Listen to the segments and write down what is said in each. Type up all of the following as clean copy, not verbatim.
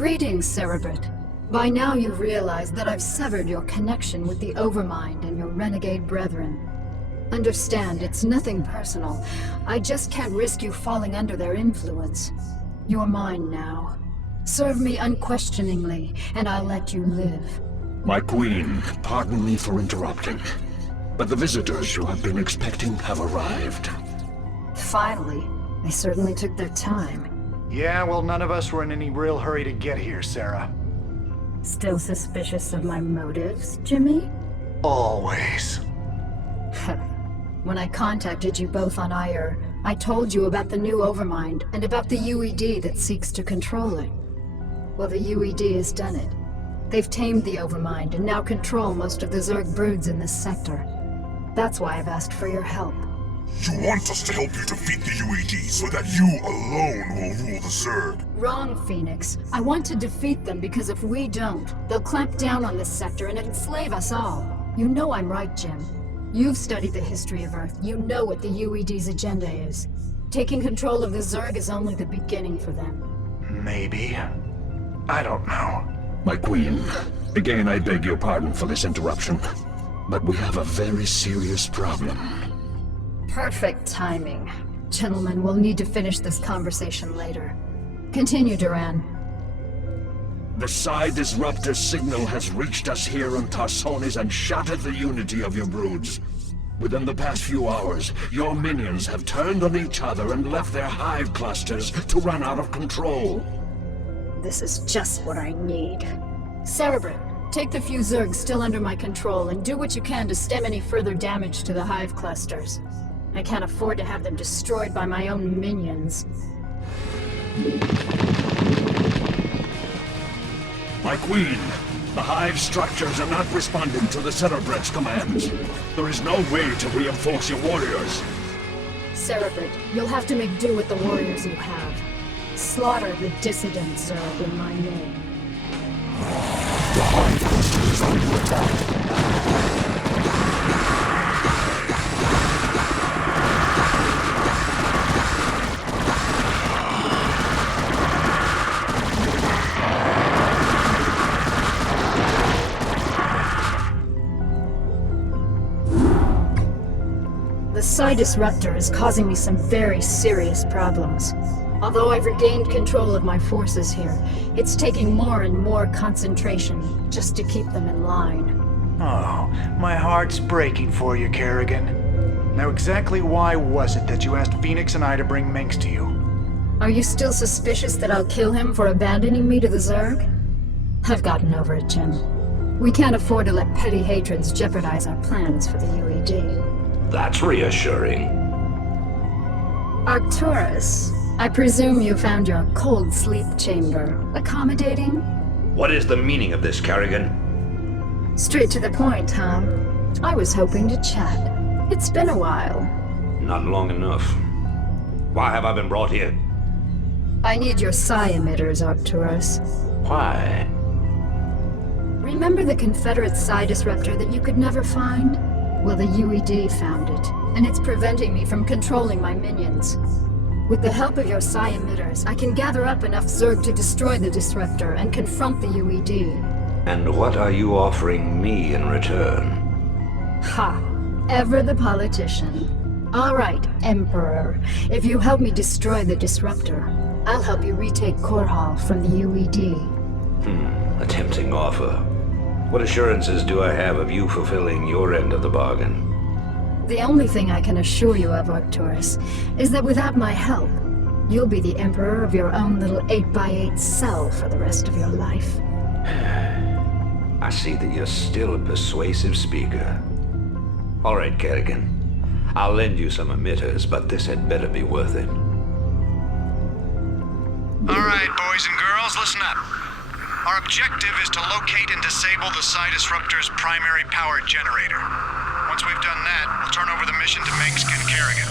Greetings, Cerebrit. By now you've realized that I've severed your connection with the Overmind and your renegade brethren. Understand, it's nothing personal. I just can't risk you falling under their influence. You're mine now. Serve me unquestioningly, and I'll let you live. My queen, pardon me for interrupting, but the visitors you have been expecting have arrived. Finally. They certainly took their time. Yeah, well, none of us were in any real hurry to get here, Sarah. Still suspicious of my motives, Jimmy? Always. When I contacted you both on Ire, I told you about the new Overmind and about the UED that seeks to control it. Well, the UED has done it. They've tamed the Overmind and now control most of the Zerg broods in this sector. That's why I've asked for your help. You want us to help you defeat the UED so that you alone will rule the Zerg? Wrong, Phoenix. I want to defeat them because if we don't, they'll clamp down on this sector and enslave us all. You know I'm right, Jim. You've studied the history of Earth. You know what the UED's agenda is. Taking control of the Zerg is only the beginning for them. Maybe. I don't know. My queen, again I beg your pardon for this interruption, but we have a very serious problem. Perfect timing. Gentlemen, we'll need to finish this conversation later. Continue, Duran. The Psi Disruptor signal has reached us here on Tarsonis and shattered the unity of your broods. Within the past few hours, your minions have turned on each other and left their hive clusters to run out of control. This is just what I need. Cerebrit, take the few Zergs still under my control and do what you can to stem any further damage to the hive clusters. I can't afford to have them destroyed by my own minions. My queen, the hive structures are not responding to the Cerebrit's commands. There is no way to reinforce your warriors. Cerebrit, you'll have to make do with the warriors you have. Slaughter the dissident Zerg in my name. The hive cluster is under attack. The Psi Disruptor is causing me some very serious problems. Although I've regained control of my forces here, it's taking more and more concentration just to keep them in line. Oh, my heart's breaking for you, Kerrigan. Now exactly why was it that you asked Phoenix and I to bring Minx to you? Are you still suspicious that I'll kill him for abandoning me to the Zerg? I've gotten over it, Jim. We can't afford to let petty hatreds jeopardize our plans for the UED. That's reassuring. Arcturus, I presume you found your cold sleep chamber accommodating? What is the meaning of this, Kerrigan? Straight to the point, huh? I was hoping to chat. It's been a while. Not long enough. Why have I been brought here? I need your psi emitters, Arcturus. Why? Remember the Confederate psi disruptor that you could never find? Well, the UED found it, and it's preventing me from controlling my minions. With the help of your psi emitters, I can gather up enough Zerg to destroy the disruptor and confront the UED. And what are you offering me in return? Ha! Ever the politician. All right, Emperor. If you help me destroy the disruptor, I'll help you retake Korhal from the UED. A tempting offer. What assurances do I have of you fulfilling your end of the bargain? The only thing I can assure you of, Arcturus, is that without my help, you'll be the Emperor of your own little 8x8 cell for the rest of your life. I see that you're still a persuasive speaker. All right, Kerrigan. I'll lend you some emitters, but this had better be worth it. All right, boys and girls, listen up. Our objective is to locate and disable the Psi Disruptor's primary power generator. Once we've done that, we'll turn over the mission to Minx and Kerrigan.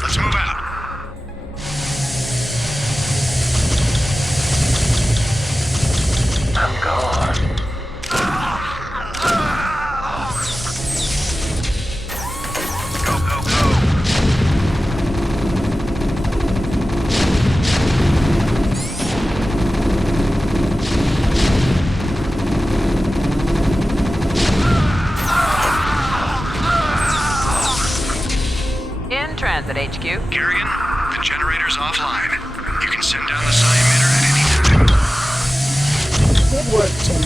Let's move out. I'm gone. Go, go, go. transit, HQ. Kerrigan, the generator's offline. You can send down the psi emitter at any time. Good work, Tim.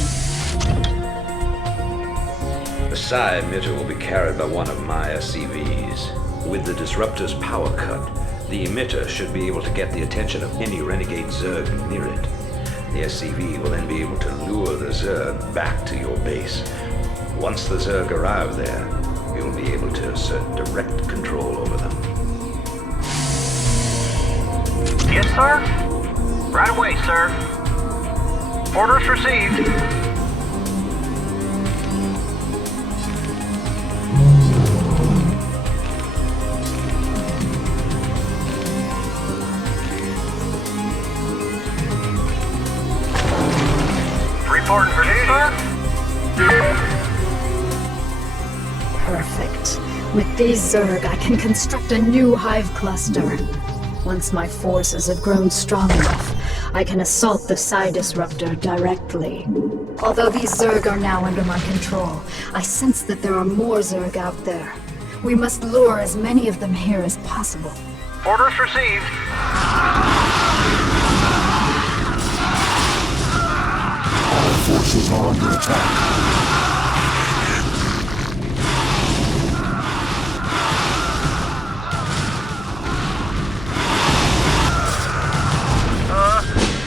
The psi emitter will be carried by one of my SCVs. With the disruptor's power cut, the emitter should be able to get the attention of any renegade Zerg near it. The SCV will then be able to lure the Zerg back to your base. Once the Zerg arrive there, you'll be able to assert direct control over them. Yes, sir? Right away, sir. Orders received. Reporting for duty, sir? Perfect. With these Zerg, I can construct a new hive cluster. Once my forces have grown strong enough, I can assault the psi disruptor directly. Although these Zerg are now under my control, I sense that there are more Zerg out there. We must lure as many of them here as possible. Orders received. Our forces are under attack.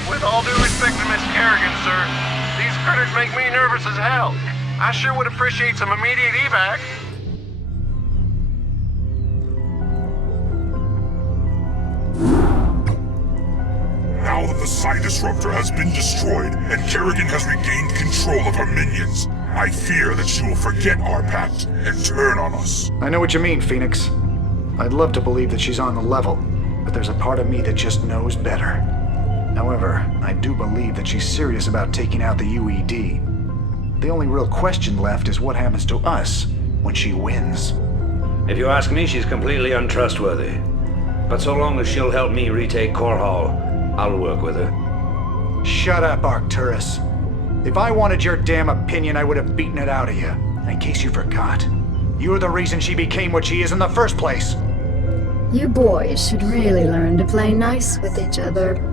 With all due respect to Miss Kerrigan, sir, these critters make me nervous as hell. I sure would appreciate some immediate evac. Now that the psi disruptor has been destroyed and Kerrigan has regained control of her minions, I fear that she will forget our pact and turn on us. I know what you mean, Phoenix. I'd love to believe that she's on the level, but there's a part of me that just knows better. However, I do believe that she's serious about taking out the UED. The only real question left is what happens to us when she wins. If you ask me, she's completely untrustworthy. But so long as she'll help me retake Core Hall, I'll work with her. Shut up, Arcturus. If I wanted your damn opinion, I would have beaten it out of you. And in case you forgot, you're the reason she became what she is in the first place. You boys should really learn to play nice with each other.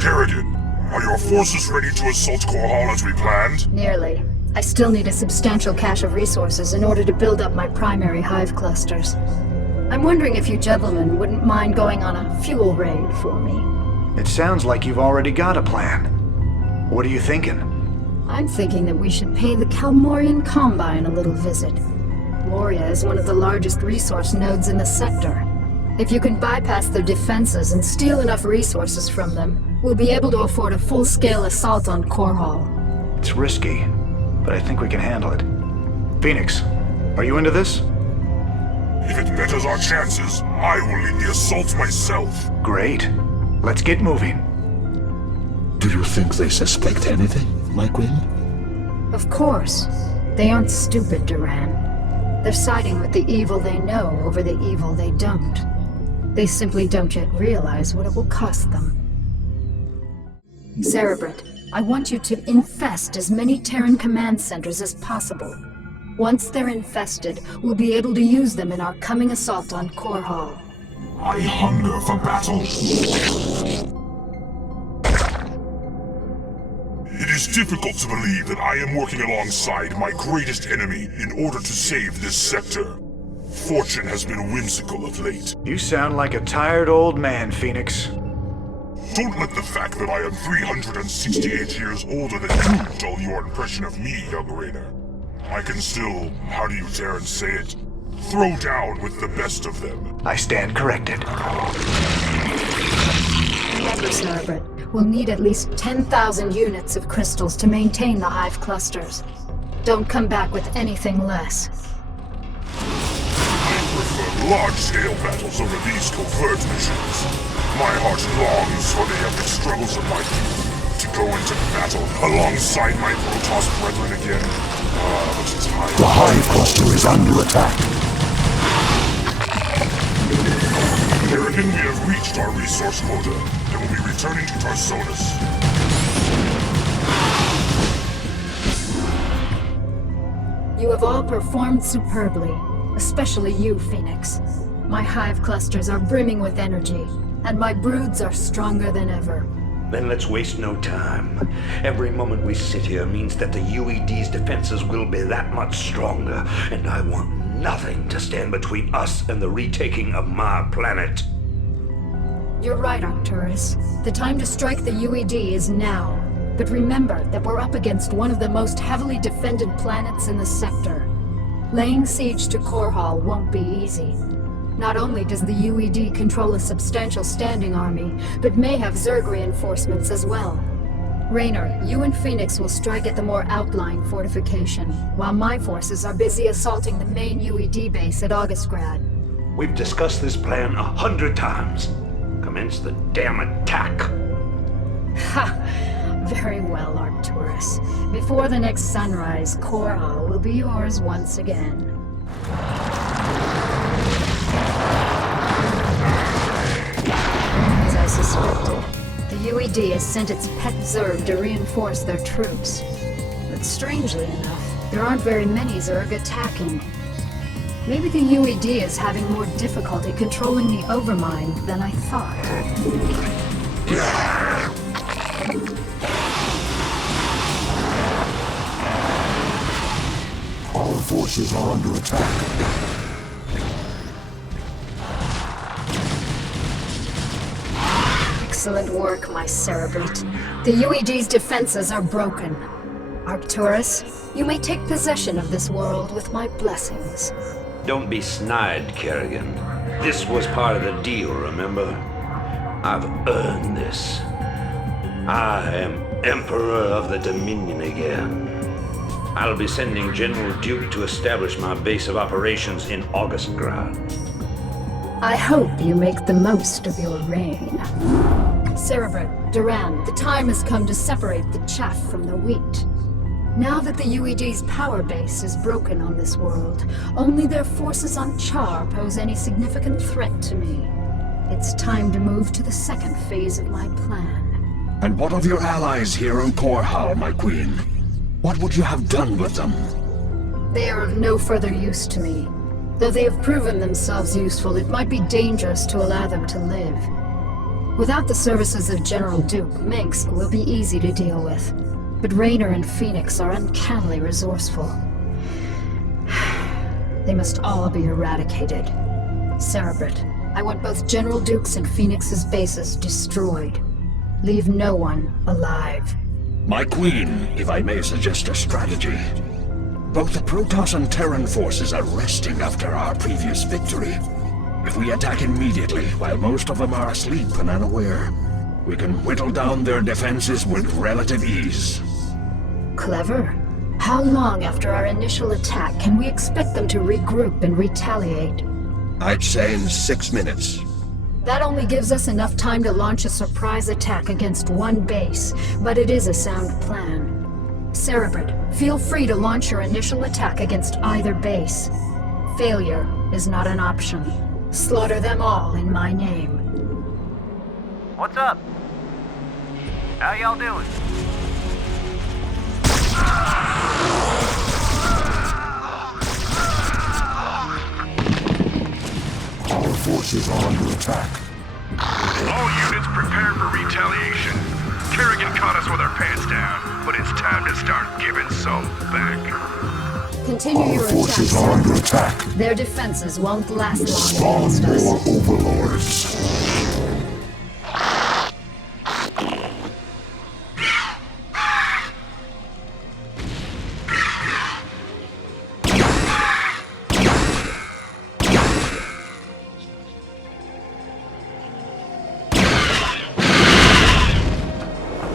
Kerrigan, are your forces ready to assault Core Hall as we planned? Nearly. I still need a substantial cache of resources in order to build up my primary hive clusters. I'm wondering if you gentlemen wouldn't mind going on a fuel raid for me. It sounds like you've already got a plan. What are you thinking? I'm thinking that we should pay the Kalmorian Combine a little visit. Moria is one of the largest resource nodes in the sector. If you can bypass their defenses and steal enough resources from them, we'll be able to afford a full-scale assault on Core Hall. It's risky, but I think we can handle it. Phoenix, are you into this? If it betters our chances, I will lead the assault myself. Great. Let's get moving. Do you think they suspect anything, my Queen? Of course. They aren't stupid, Duran. They're siding with the evil they know over the evil they don't. They simply don't yet realize what it will cost them. Cerebrate, I want you to infest as many Terran command centers as possible. Once they're infested, we'll be able to use them in our coming assault on Core Hall. I hunger for battle. It is difficult to believe that I am working alongside my greatest enemy in order to save this sector. Fortune has been whimsical of late. You sound like a tired old man, Phoenix. Don't let the fact that I am 368 years older than you dull your impression of me, young Raynor. I can still, how do you dare and say it, throw down with the best of them. I stand corrected. Remember, Cerebrate, we'll need at least 10,000 units of crystals to maintain the hive clusters. Don't come back with anything less. I prefer large-scale battles over these covert missions. My heart longs for the epic struggles of my youth. To go into battle alongside my Protoss brethren again. But time. The hive cluster is under attack. Kerrigan, we have reached our resource quota, and will be returning to Tarsonis. You have all performed superbly, especially you, Phoenix. My hive clusters are brimming with energy, and my broods are stronger than ever. Then let's waste no time. Every moment we sit here means that the UED's defenses will be that much stronger, and I want nothing to stand between us and the retaking of my planet. You're right, Arcturus. The time to strike the UED is now. But remember that we're up against one of the most heavily defended planets in the sector. Laying siege to Core Hall won't be easy. Not only does the UED control a substantial standing army, but may have Zerg reinforcements as well. Raynor, you and Phoenix will strike at the more outlying fortification, while my forces are busy assaulting the main UED base at Augustgrad. We've discussed this plan 100 times. Commence the damn attack. Ha! Very well, Arcturus. Before the next sunrise, Core Hall will be yours once again. As I suspected, the UED has sent its pet Zerg to reinforce their troops. But strangely enough, there aren't very many Zerg attacking. Maybe the UED is having more difficulty controlling the Overmind than I thought. Our forces are under attack. Excellent work, my Cerebrate. The UED's defenses are broken. Arcturus, you may take possession of this world with my blessings. Don't be snide, Kerrigan. This was part of the deal, remember? I've earned this. I am Emperor of the Dominion again. I'll be sending General Duke to establish my base of operations in Augustgrad. I hope you make the most of your reign. Cerebrate, Duran, the time has come to separate the chaff from the wheat. Now that the UED's power base is broken on this world, only their forces on Char pose any significant threat to me. It's time to move to the second phase of my plan. And what of your allies here on Core Hall, my queen? What would you have done with them? They are of no further use to me. Though they have proven themselves useful, it might be dangerous to allow them to live. Without the services of General Duke, Minsk will be easy to deal with. But Raynor and Phoenix are uncannily resourceful. They must all be eradicated. Cerebrate, I want both General Duke's and Phoenix's bases destroyed. Leave no one alive. My queen, if I may suggest a strategy. Both the Protoss and Terran forces are resting after our previous victory. If we attack immediately, while most of them are asleep and unaware, we can whittle down their defenses with relative ease. Clever. How long after our initial attack can we expect them to regroup and retaliate? I'd say in 6 minutes. That only gives us enough time to launch a surprise attack against one base, but it is a sound plan. Cerebrate, feel free to launch your initial attack against either base. Failure is not an option. Slaughter them all in my name. What's up? How y'all doing? Our forces are under attack. All units prepare for retaliation. Kerrigan caught us with our pants down, but it's time to start giving some back. Continue your Our forces are under attack. Their defenses won't last long Spawn against us. more overlords.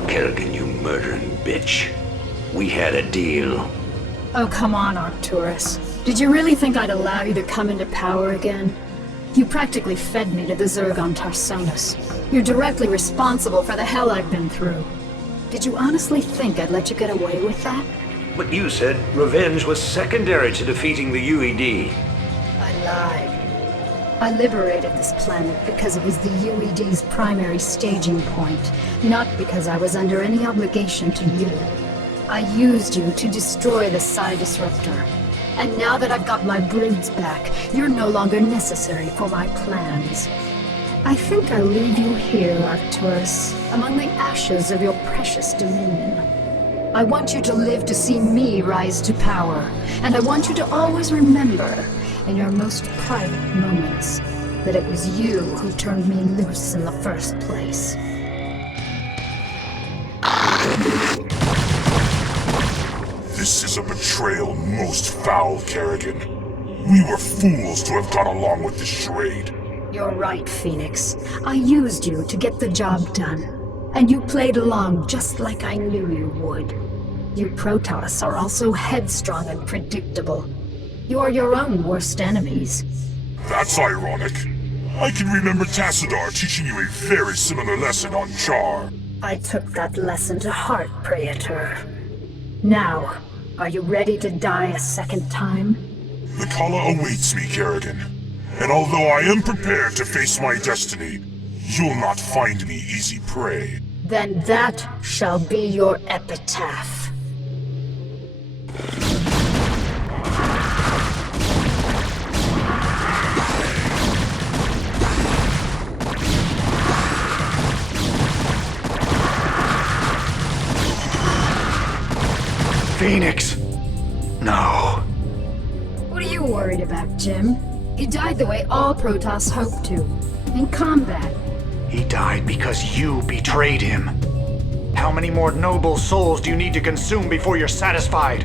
Kerrigan, you murdering bitch. We had a deal. Oh, come on, Arcturus. Did you really think I'd allow you to come into power again? You practically fed me to the Zerg on Tarsonis. You're directly responsible for the hell I've been through. Did you honestly think I'd let you get away with that? But you said revenge was secondary to defeating the UED. I lied. I liberated this planet because it was the UED's primary staging point, not because I was under any obligation to you. I used you to destroy the Psi Disruptor. And now that I've got my broods back, you're no longer necessary for my plans. I think I'll leave you here, Arcturus, among the ashes of your precious dominion. I want you to live to see me rise to power, and I want you to always remember, in your most private moments, that it was you who turned me loose in the first place. This is a betrayal most foul, Kerrigan. We were fools to have gone along with this charade. You're right, Phoenix. I used you to get the job done, and you played along just like I knew you would. You Protoss are also headstrong and predictable. You are your own worst enemies. That's ironic. I can remember Tassadar teaching you a very similar lesson on Char. I took that lesson to heart, Praetor. Now, are you ready to die a second time? The Kala awaits me, Kerrigan. And although I am prepared to face my destiny, you'll not find me easy prey. Then that shall be your epitaph. Phoenix! No. What are you worried about, Jim? He died the way all Protoss hoped to. In combat. He died because you betrayed him. How many more noble souls do you need to consume before you're satisfied?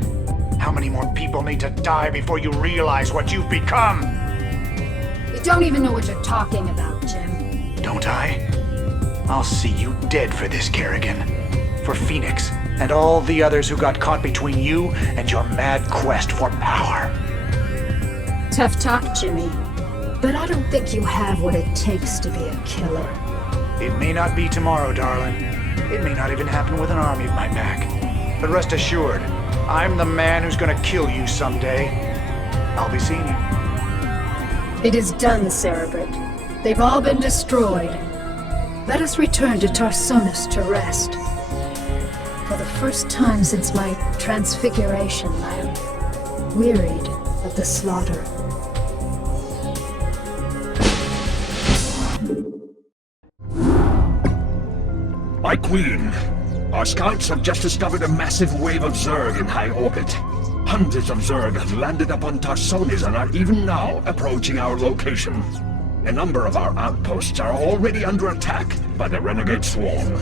How many more people need to die before you realize what you've become? You don't even know what you're talking about, Jim. Don't I? I'll see you dead for this, Kerrigan. For Phoenix, and all the others who got caught between you and your mad quest for power. Tough talk, Jimmy. But I don't think you have what it takes to be a killer. It may not be tomorrow, darling. It may not even happen with an army at my back. But rest assured, I'm the man who's gonna kill you someday. I'll be seeing you. It is done, Cerebrit. They've all been destroyed. Let us return to Tarsonis to rest. For the first time since my transfiguration, I am wearied of the slaughter. My queen, our scouts have just discovered a massive wave of Zerg in high orbit. Hundreds of Zerg have landed upon Tarsonis and are even now approaching our location. A number of our outposts are already under attack by the renegade swarm.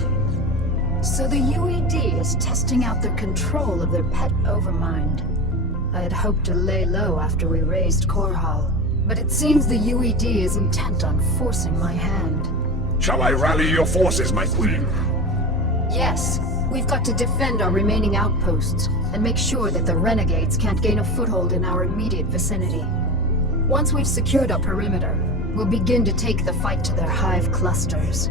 So the UED is testing out their control of their pet overmind. I had hoped to lay low after we raised Korhal, but it seems the UED is intent on forcing my hand. Shall I rally your forces, my queen? Yes, we've got to defend our remaining outposts and make sure that the renegades can't gain a foothold in our immediate vicinity. Once we've secured our perimeter, we'll begin to take the fight to their hive clusters.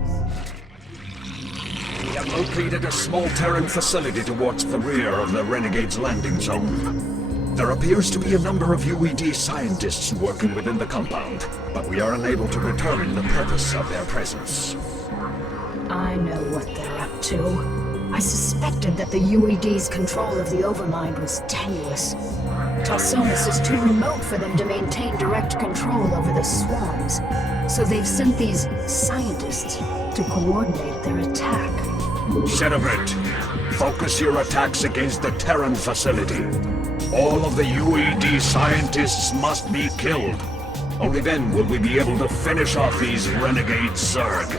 We have located a small Terran facility towards the rear of the Renegade's landing zone. There appears to be a number of UED scientists working within the compound, but we are unable to determine the purpose of their presence. I know what they're up to. I suspected that the UED's control of the Overmind was tenuous. Tarsonis is too remote for them to maintain direct control over the swarms, so they've sent these scientists to coordinate their attack. Cerebrit, focus your attacks against the Terran facility. All of the UED scientists must be killed. Only then will we be able to finish off these renegade Zerg.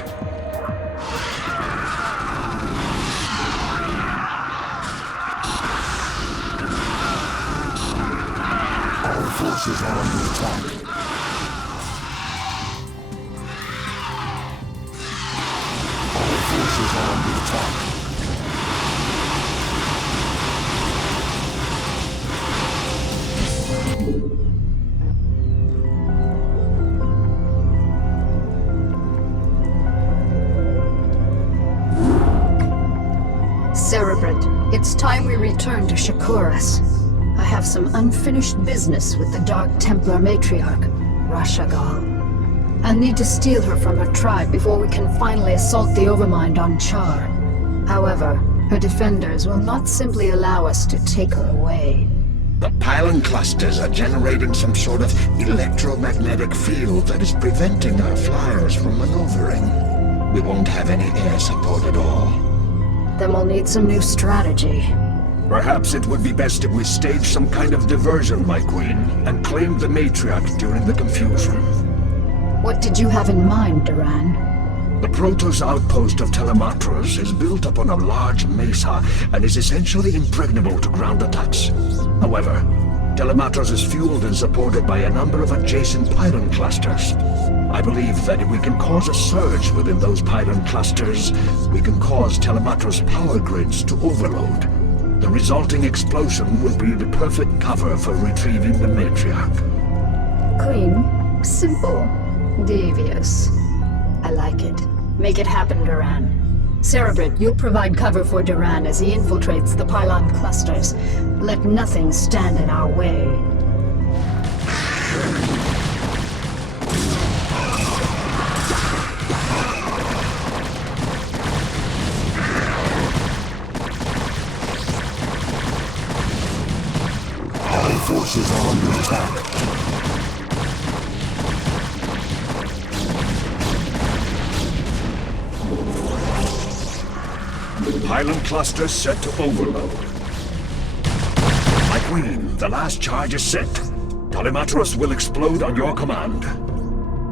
Our forces are under attack. Our forces are under attack. Cerebrit, it's time we return to Shakuras. I have some unfinished business with the Dark Templar matriarch, Rashagal. I'll need to steal her from her tribe before we can finally assault the Overmind on Char. However, her defenders will not simply allow us to take her away. The pylon clusters are generating some sort of electromagnetic field that is preventing our flyers from maneuvering. We won't have any air support at all. Then we'll need some new strategy. Perhaps it would be best if we stage some kind of diversion, my queen, and claim the matriarch during the confusion. What did you have in mind, Duran? The Protoss outpost of Telematros is built upon a large mesa and is essentially impregnable to ground attacks. However, Telematros is fueled and supported by a number of adjacent pylon clusters. I believe that if we can cause a surge within those pylon clusters, we can cause Telematros power grids to overload. The resulting explosion will be the perfect cover for retrieving the matriarch. Clean, simple, devious. I like it. Make it happen, Duran. Cerebrit, you'll provide cover for Duran as he infiltrates the pylon clusters. Let nothing stand in our way. Our forces are under attack. Pylon cluster set to overload. My queen, the last charge is set. Telematros will explode on your command.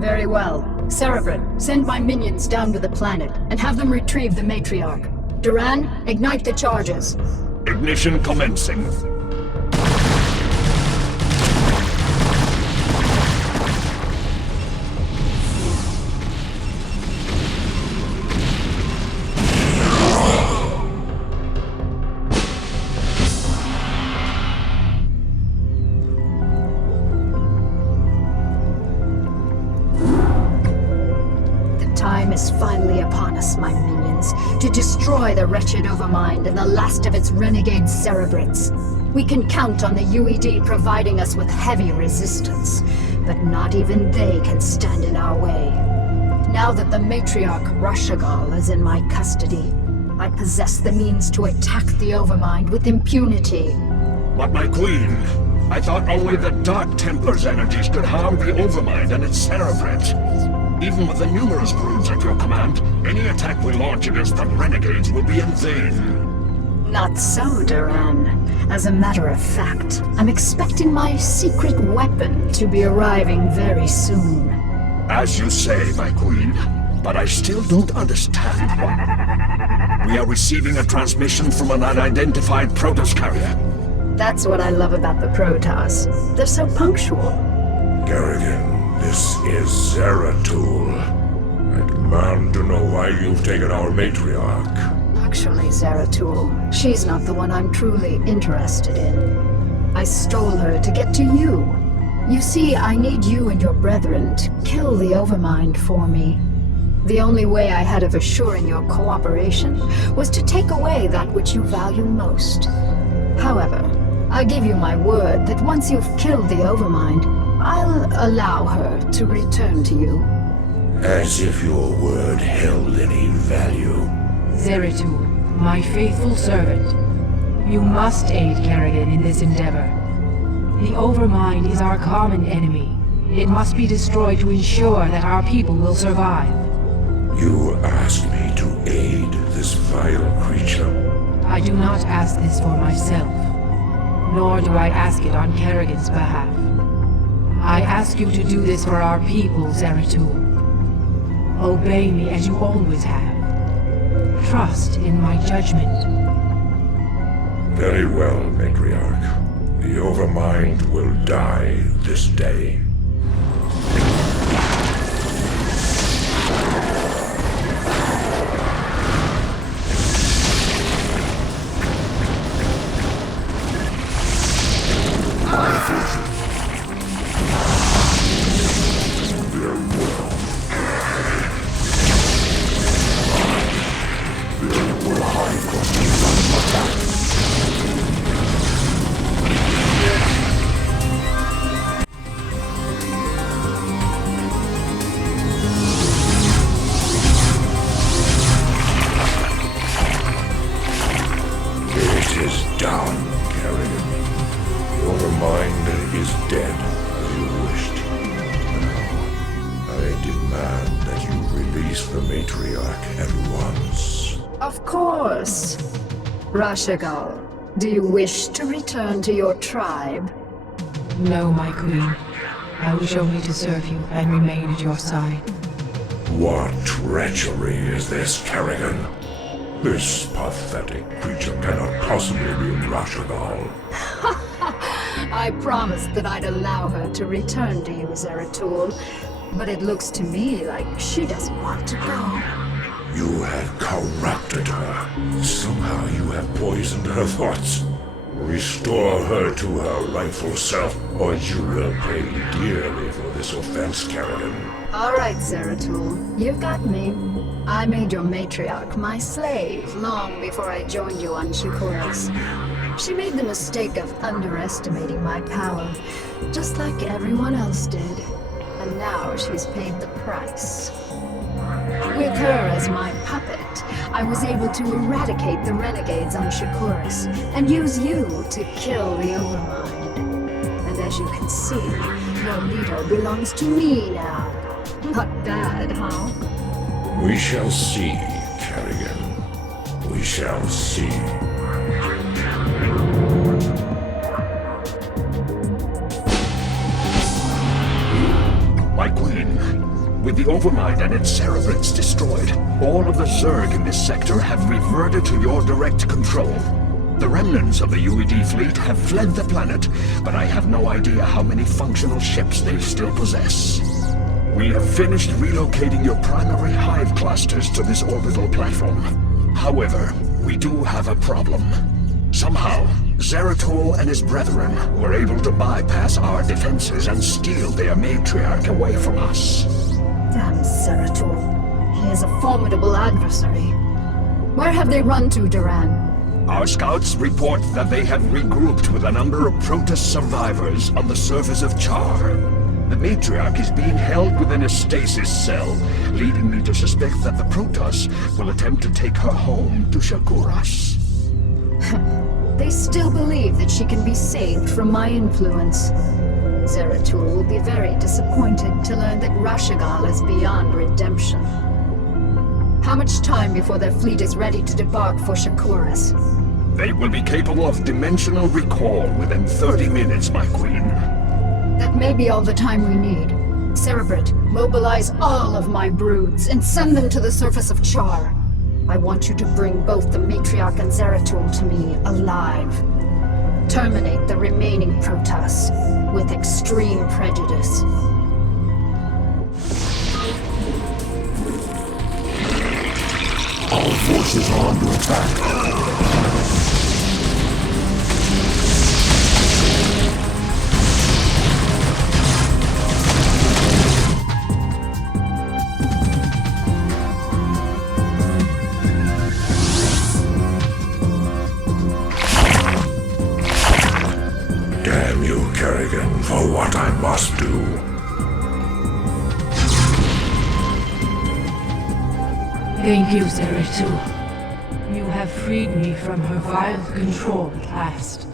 Very well. Cerebrit, send my minions down to the planet and have them retrieve the matriarch. Duran, ignite the charges. Ignition commencing. Is finally upon us, my minions, to destroy the wretched Overmind and the last of its renegade Cerebrits. We can count on the UED providing us with heavy resistance, but not even they can stand in our way. Now that the matriarch Rashagal is in my custody, I possess the means to attack the Overmind with impunity. But my queen, I thought only the Dark Templar's energies could harm the Overmind and its Cerebrits. Even with the numerous broods at your command, any attack we launch against the renegades will be in vain. Not so, Duran. As a matter of fact, I'm expecting my secret weapon to be arriving very soon. As you say, my queen, but I still don't understand why. We are receiving a transmission from an unidentified Protoss carrier. That's what I love about the Protoss. They're so punctual. Garrigan, this is Zeratul. I demand to know why you've taken our matriarch. Actually, Zeratul, she's not the one I'm truly interested in. I stole her to get to you. You see, I need you and your brethren to kill the Overmind for me. The only way I had of assuring your cooperation was to take away that which you value most. However, I give you my word that once you've killed the Overmind, I'll allow her to return to you. As if your word held any value. Zeratul, my faithful servant, you must aid Kerrigan in this endeavor. The Overmind is our common enemy. It must be destroyed to ensure that our people will survive. You asked me to aid this vile creature. I do not ask this for myself, nor do I ask it on Kerrigan's behalf. I ask you to do this for our people, Zeratul. Obey me as you always have. Trust in my judgment. Very well, Matriarch. The Overmind will die this day. demand that you release the matriarch at once. Of course. Rashagal, do you wish to return to your tribe? No, my queen. I wish only to serve you and remain at your side. What treachery is this, Kerrigan? This pathetic creature cannot possibly be Rashagal. I promised that I'd allow her to return to you, Zeratul, but it looks to me like she doesn't want to go. You have corrupted her. Somehow you have poisoned her thoughts. Restore her to her rightful self, or you will pay dearly for this offense, Kerrigan. All right, Zeratul, you've got me. I made your matriarch my slave long before I joined you on Shakuras. She made the mistake of underestimating my power, just like everyone else did. And now she's paid the price. With her as my puppet, I was able to eradicate the renegades on Shakuras and use you to kill the Overmind. And as you can see, your leader belongs to me now. Not bad, huh? We shall see, Kerrigan. We shall see. My queen, with the Overmind and its cerebrates destroyed, all of the Zerg in this sector have reverted to your direct control. The remnants of the UED fleet have fled the planet, but I have no idea how many functional ships they still possess. We have finished relocating your primary hive clusters to this orbital platform. However, we do have a problem. Somehow, Zeratul and his brethren were able to bypass our defenses and steal their matriarch away from us. Damn Zeratul. He is a formidable adversary. Where have they run to, Duran? Our scouts report that they have regrouped with a number of Protist survivors on the surface of Char. The matriarch is being held within a stasis cell, leading me to suspect that the Protoss will attempt to take her home to Shakuras. They still believe that she can be saved from my influence. Zeratul will be very disappointed to learn that Rashagal is beyond redemption. How much time before their fleet is ready to depart for Shakuras? They will be capable of dimensional recall within 30 minutes, my queen. That may be all the time we need. Cerebrate, mobilize all of my broods and send them to the surface of Char. I want you to bring both the Matriarch and Zeratul to me alive. Terminate the remaining Protoss with extreme prejudice. Our forces are under attack. Damn you, Kerrigan, for what I must do. Thank you, Zeratul. You have freed me from her vile control at last.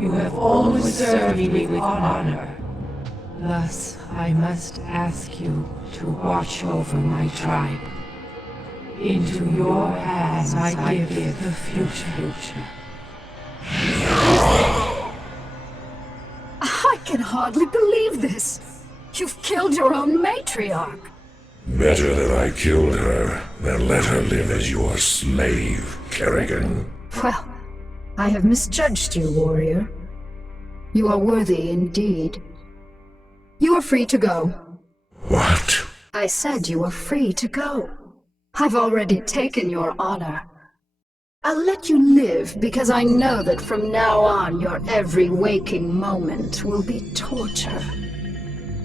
You have always served me with honor. Thus, I must ask you to watch over my tribe. Into your hands I give the future. I can hardly believe this. You've killed your own matriarch. Better that I killed her than let her live as your slave, Kerrigan. Well, I have misjudged you, warrior. You are worthy indeed. You are free to go. What? I said you are free to go. I've already taken your honor. I'll let you live because I know that from now on your every waking moment will be torture.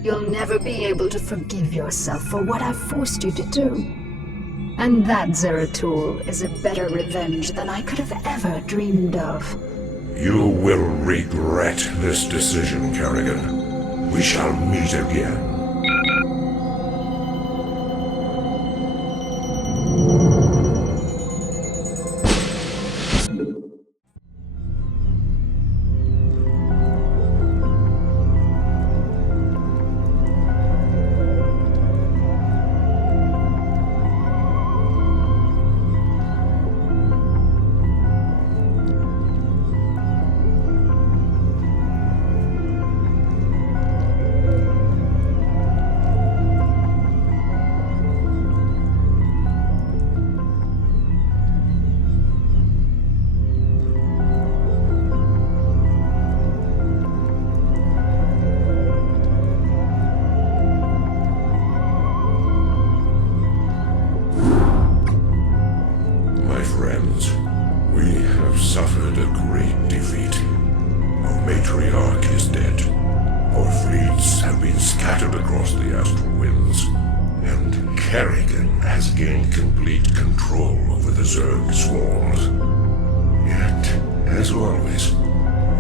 You'll never be able to forgive yourself for what I've forced you to do. And that, Zeratul, is a better revenge than I could have ever dreamed of. You will regret this decision, Kerrigan. We shall meet again. worlds, and Kerrigan has gained complete control over the Zerg swarms. Yet, as always,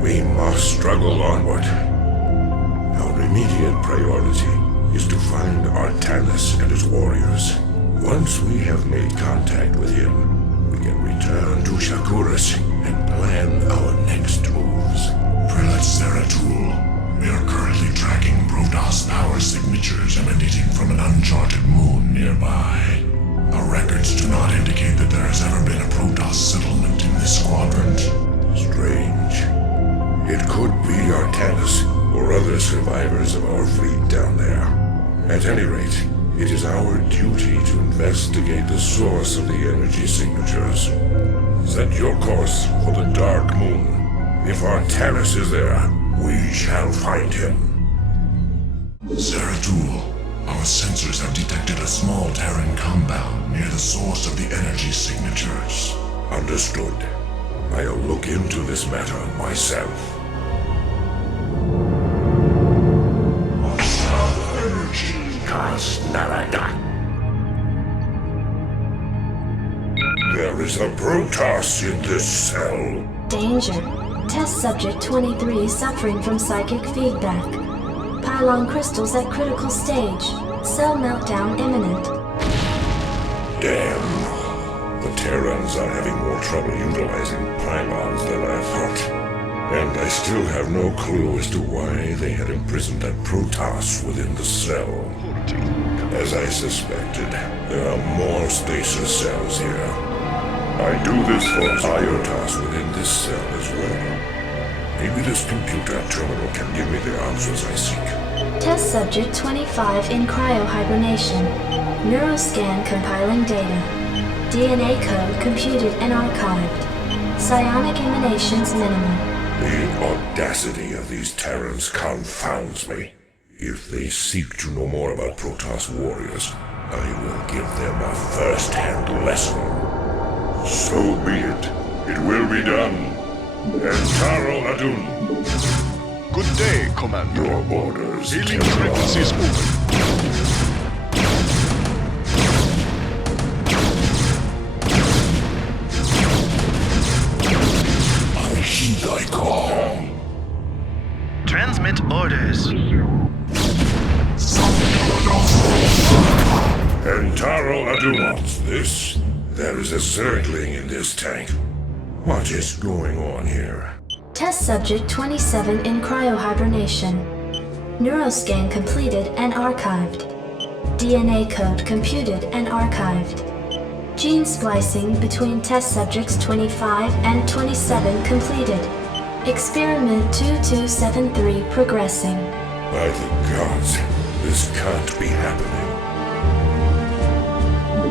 we must struggle onward. Our immediate priority is to find Artanis and his warriors. Once we have made contact with him, we can return to Shakuras and plan our next moves. Prelate Zeratul, we are currently tracking Protoss power signatures emanating from an uncharted moon nearby. Our records do not indicate that there has ever been a Protoss settlement in this quadrant. Strange. It could be Artanis or other survivors of our fleet down there. At any rate, it is our duty to investigate the source of the energy signatures. Set your course for the Dark Moon. If Artanis is there, we shall find him. Zeratul, our sensors have detected a small Terran compound near the source of the energy signatures. Understood. I'll look into this matter myself. There is a Protoss in this cell. Danger. Test subject 23 suffering from psychic feedback. Pylon crystals at critical stage. Cell meltdown imminent. Damn. The Terrans are having more trouble utilizing pylons than I thought. And I still have no clue as to why they had imprisoned that Protoss within the cell. As I suspected, there are more stasis cells here. I do this for Iotas within this cell as well. Maybe this computer terminal can give me the answers I seek. Test subject 25 in cryohibernation. Neuroscan compiling data. DNA code computed and archived. Psionic emanations minimal. The audacity of these Terrans confounds me. If they seek to know more about Protoss warriors, I will give them a first-hand lesson. So be it. It will be done. Entaro Adun. Good day, Commander. Your orders, Healing Templar. frequencies open. I heed thy call. Transmit orders. Entaro Adun. What's this? There is a Zergling in this tank. What is going on here? Test subject 27 in cryohibernation. Neuroscan completed and archived. DNA code computed and archived. Gene splicing between test subjects 25 and 27 completed. Experiment 2273 progressing. By the gods, this can't be happening.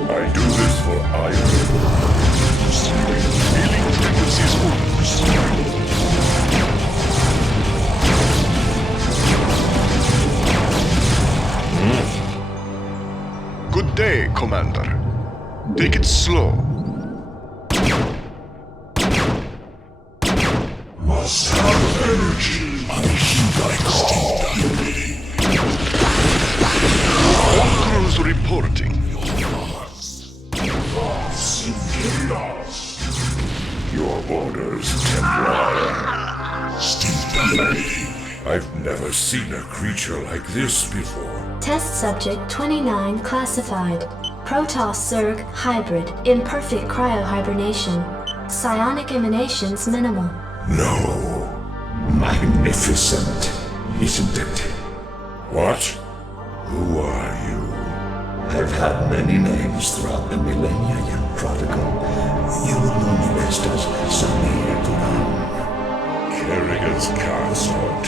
I do this for Iron. Healing frequencies open. Good day, Commander. Take it slow. Must have energy. I heed thy call. All crews reporting. Your orders, Templar. I've never seen a creature like this before. Test subject 29 classified. Protoss Zerg hybrid in perfect cryohibernation. Psionic emanations minimal. No. Magnificent, isn't it? What? Who are you? I've had many names throughout the millennia, young prodigal. You will know me best as Samir Duran. Kerrigan's consort.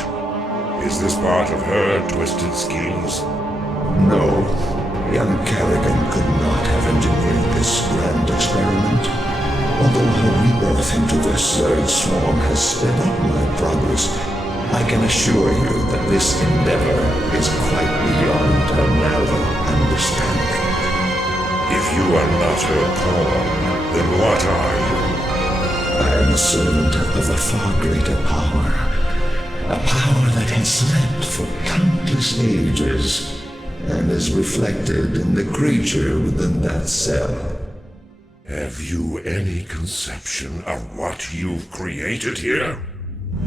Is this part of her twisted schemes? No, young Kerrigan could not have engineered this grand experiment. Although her rebirth into the Zerg swarm has sped up my progress, I can assure you that this endeavor is quite beyond her narrow understanding. If you are not her pawn, then what are you? I am a servant of a far greater power. A power that has slept for countless ages. and is reflected in the creature within that cell. Have you any conception of what you've created here?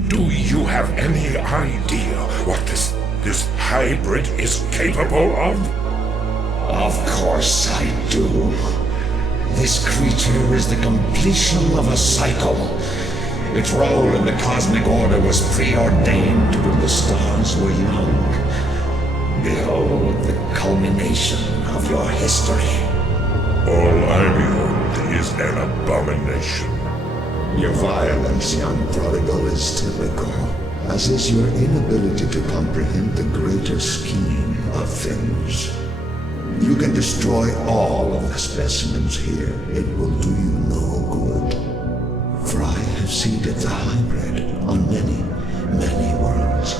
Do you have any idea what this hybrid is capable of? Of course I do. This creature is the completion of a cycle. Its role in the cosmic order was preordained when the stars were young. Behold the culmination of your history. All I behold is an abomination. Your violence, young prodigal, is typical, as is your inability to comprehend the greater scheme of things. You can destroy all of the specimens here. It will do you no good. For I have seeded the hybrid on many, many worlds.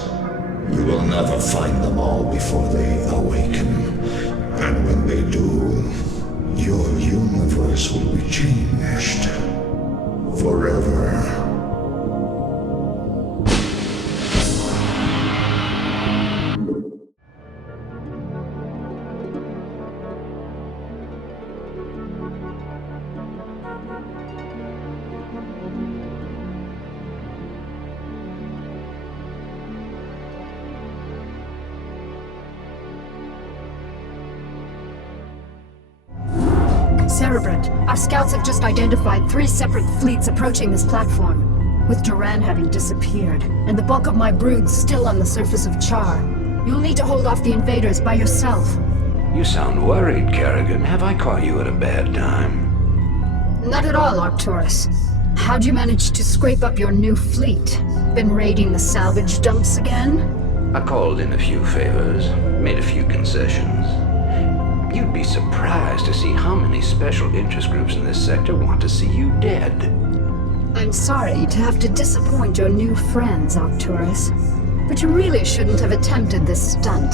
You will never find them all before they awaken. And when they do, your universe will be changed. Forever. Cerebrant, our scouts have just identified 3 separate fleets approaching this platform, with Duran having disappeared, and the bulk of my broods still on the surface of Char. You'll need to hold off the invaders by yourself. You sound worried, Kerrigan. Have I caught you at a bad time? Not at all, Arcturus. How'd you manage to scrape up your new fleet? Been raiding the salvage dumps again? I called in a few favors, made a few concessions. You'd be surprised to see how many special interest groups in this sector want to see you dead. I'm sorry to have to disappoint your new friends, Arcturus. But you really shouldn't have attempted this stunt.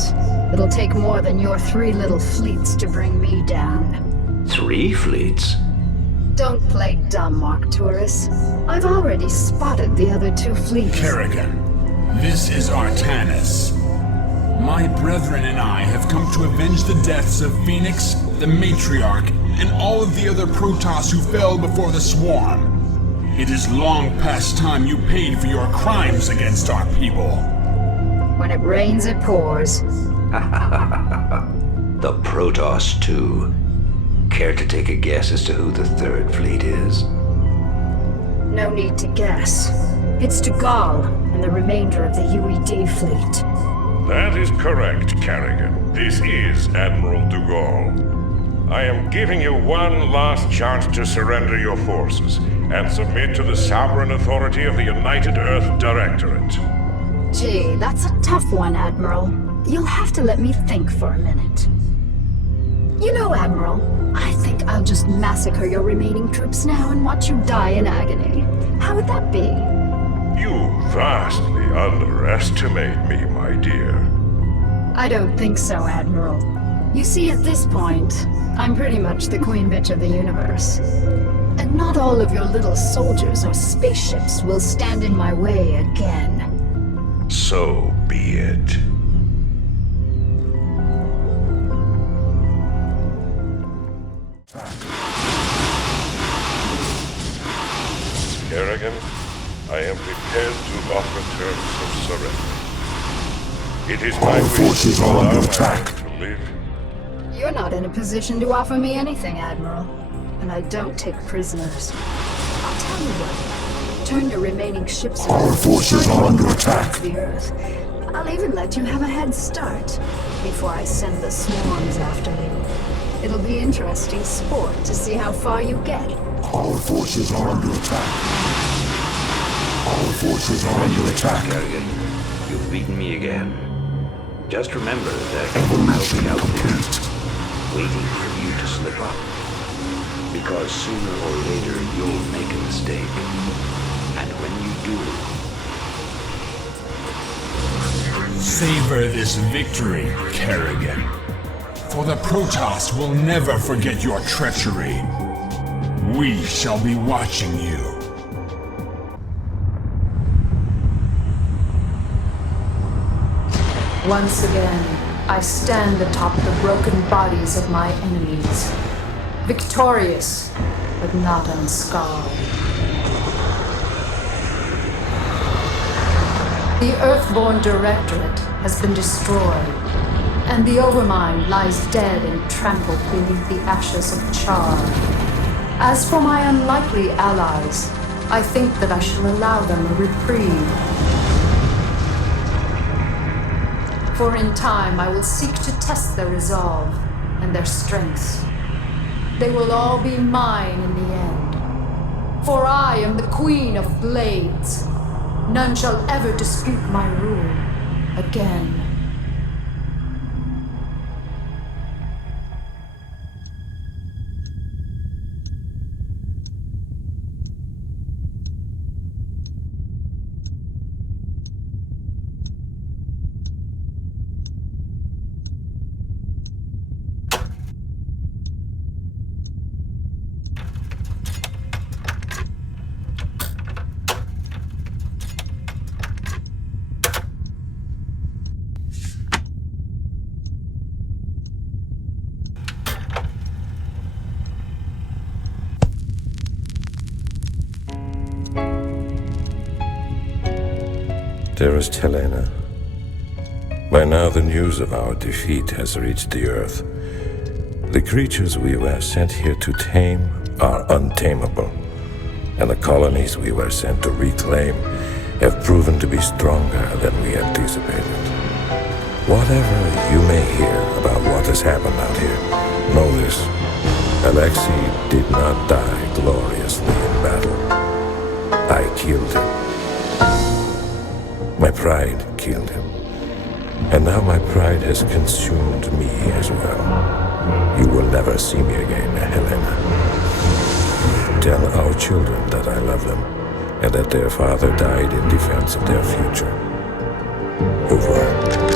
It'll take more than your 3 little fleets to bring me down. 3 fleets? Don't play dumb, Arcturus. I've already spotted the other 2 fleets. Kerrigan, this is Artanis. My brethren and I have come to avenge the deaths of Phoenix, the Matriarch, and all of the other Protoss who fell before the Swarm. It is long past time you paid for your crimes against our people. When it rains, it pours. The Protoss, too. Care to take a guess as to who the 3rd fleet is? No need to guess. It's Dugall and the remainder of the UED fleet. That is correct, Kerrigan. This is Admiral Dugall. I am giving you one last chance to surrender your forces and submit to the sovereign authority of the United Earth Directorate. Gee, that's a tough one, Admiral. You'll have to let me think for a minute. You know, Admiral, I think I'll just massacre your remaining troops now and watch you die in agony. How would that be? You vastly underestimate me, my dear. I don't think so, Admiral. You see, at this point, I'm pretty much the queen bitch of the universe. And not all of your little soldiers or spaceships will stand in my way again. So be it. Kerrigan, I am prepared to offer terms of surrender. It is my forces are under attack. To live. You're not in a position to offer me anything, Admiral. And I don't take prisoners. I'll tell you what. Turn your remaining ships Our forces are under attack. to the Earth. I'll even let you have a head start before I send the swarms after you. It'll be interesting sport to see how far you get. Our forces are under attack. Our forces are under attack. Kerrigan, you've beaten me again. Just remember that I'll be out there, waiting for you to slip up. Because sooner or later you'll make a mistake. And when you do... Savor this victory, Kerrigan. For the Protoss will never forget your treachery. We shall be watching you. Once again, I stand atop the broken bodies of my enemies, victorious, but not unscarred. The Earthborn Directorate has been destroyed, and the Overmind lies dead and trampled beneath the ashes of Char. As for my unlikely allies, I think that I shall allow them a reprieve. For in time I will seek to test their resolve and their strengths. They will all be mine in the end. For I am the Queen of Blades. None shall ever dispute my rule again. Dearest Helena, by now the news of our defeat has reached the Earth. The creatures we were sent here to tame are untamable, and the colonies we were sent to reclaim have proven to be stronger than we anticipated. Whatever you may hear about what has happened out here, know this: Alexei did not die gloriously in battle. I killed him. My pride killed him. And now my pride has consumed me as well. You will never see me again, Helena. Tell our children that I love them, and that their father died in defense of their future. Au revoir.